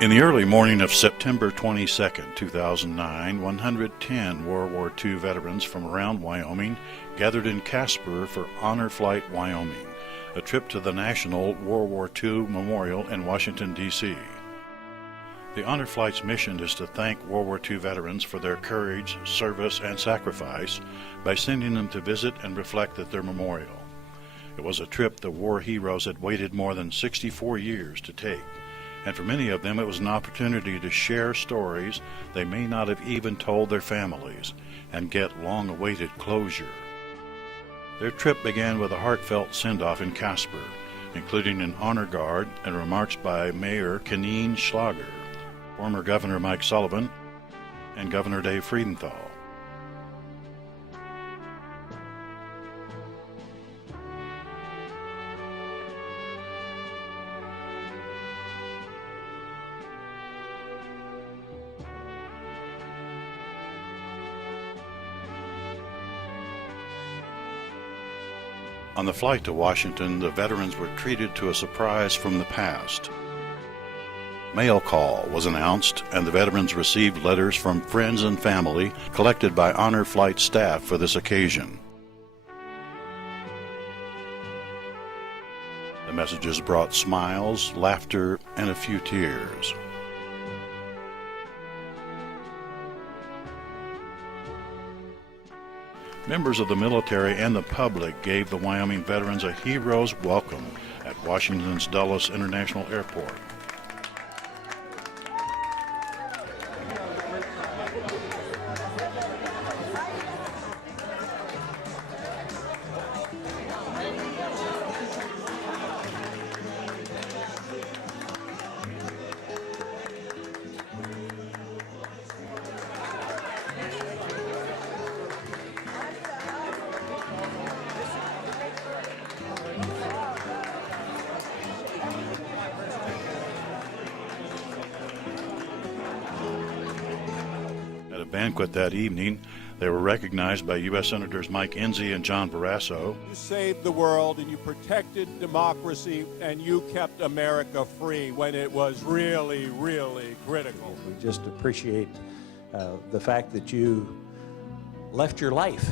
In the early morning of September 22, 2009, 110 World War II veterans from around Wyoming gathered in Casper for Honor Flight Wyoming, a trip to the National World War II Memorial in Washington, D.C. The Honor Flight's mission is to thank World War II veterans for their courage, service, and sacrifice by sending them to visit and reflect at their memorial. It was a trip the war heroes had waited more than 64 years to take, and for many of them it was an opportunity to share stories they may not have even told their families and get long-awaited closure. Their trip began with a heartfelt send-off in Casper, including an honor guard and remarks by Mayor Keneen Schlager, former Governor Mike Sullivan, and Governor Dave Friedenthal. On the flight to Washington, the veterans were treated to a surprise from the past. Mail call was announced, and the veterans received letters from friends and family collected by Honor Flight staff for this occasion. The messages brought smiles, laughter, and a few tears. Members of the military and the public gave the Wyoming veterans a hero's welcome at Washington's Dulles International Airport. At a banquet that evening, they were recognized by U.S. Senators Mike Enzi and John Barrasso. You saved the world, and you protected democracy, and you kept America free when it was really, really critical. We just appreciate the fact that you left your life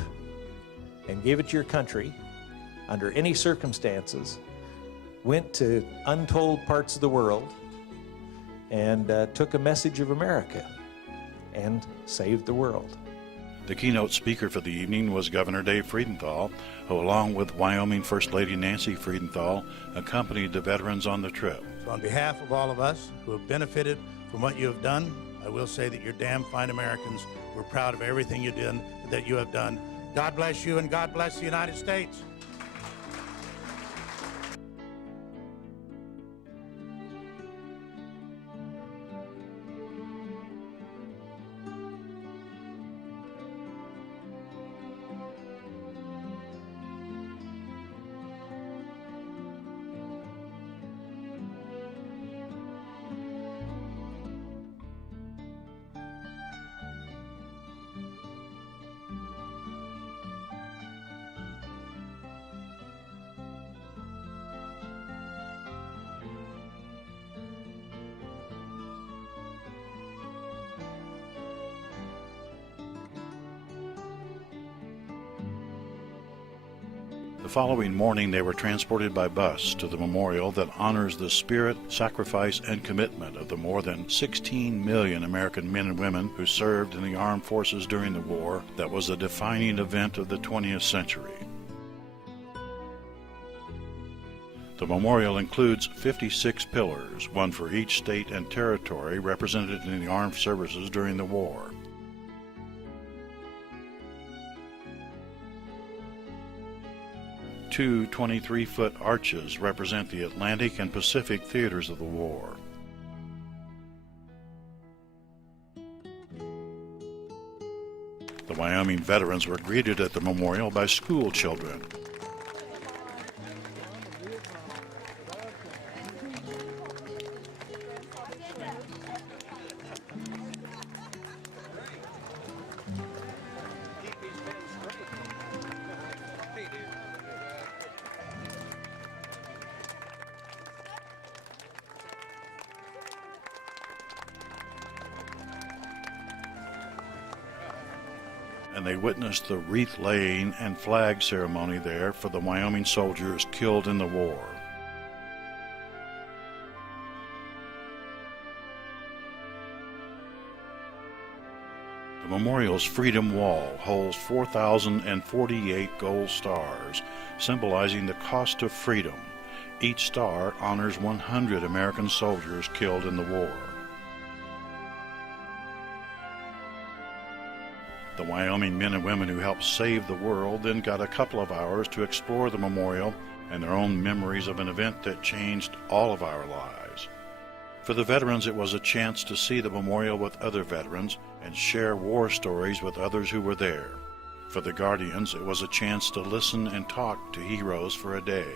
and gave it to your country under any circumstances, went to untold parts of the world, and took a message of America and saved the world. The keynote speaker for the evening was Governor Dave Friedenthal, who, along with Wyoming First Lady Nancy Friedenthal, accompanied the veterans on the trip. So on behalf of all of us who have benefited from what you have done, I will say that you're damn fine Americans. We're proud of everything that you have done. God bless you, and God bless the United States. The following morning, they were transported by bus to the memorial that honors the spirit, sacrifice, and commitment of the more than 16 million American men and women who served in the armed forces during the war that was a defining event of the 20th century. The memorial includes 56 pillars, one for each state and territory represented in the armed services during the war. Two 23-foot arches represent the Atlantic and Pacific theaters of the war. The Wyoming veterans were greeted at the memorial by school children. and they witnessed the wreath-laying and flag ceremony there for the Wyoming soldiers killed in the war. The memorial's Freedom Wall holds 4,048 gold stars, symbolizing the cost of freedom. Each star honors 100 American soldiers killed in the war. The Wyoming men and women who helped save the world then got a couple of hours to explore the memorial and their own memories of an event that changed all of our lives. For the veterans, it was a chance to see the memorial with other veterans and share war stories with others who were there. For the Guardians, it was a chance to listen and talk to heroes for a day.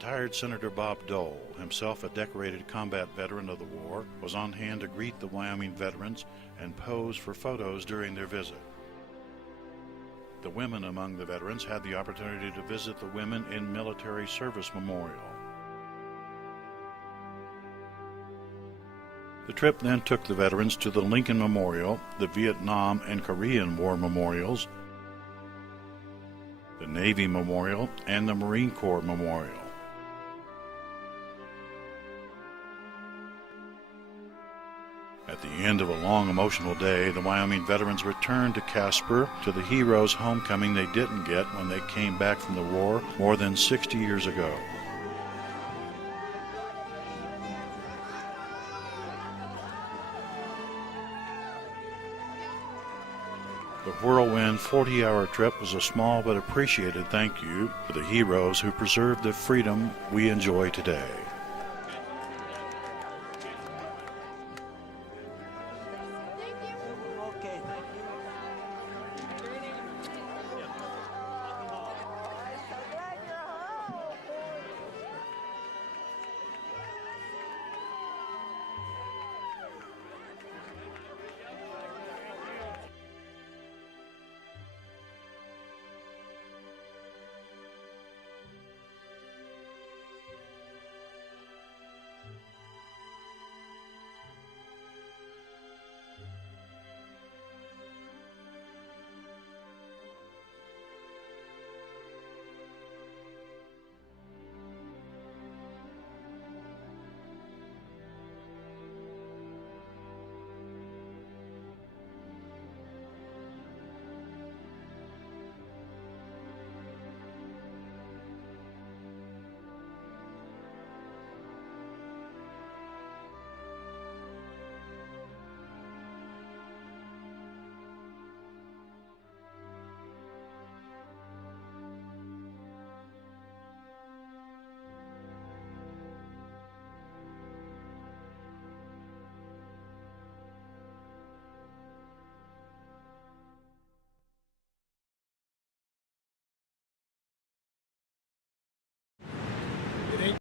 Retired Senator Bob Dole, himself a decorated combat veteran of the war, was on hand to greet the Wyoming veterans and pose for photos during their visit. The women among the veterans had the opportunity to visit the Women in Military Service Memorial. The trip then took the veterans to the Lincoln Memorial, the Vietnam and Korean War Memorials, the Navy Memorial, and the Marine Corps Memorial. At the end of a long, emotional day, the Wyoming veterans returned to Casper to the heroes' homecoming they didn't get when they came back from the war more than 60 years ago. The whirlwind 40-hour trip was a small but appreciated thank you for the heroes who preserved the freedom we enjoy today.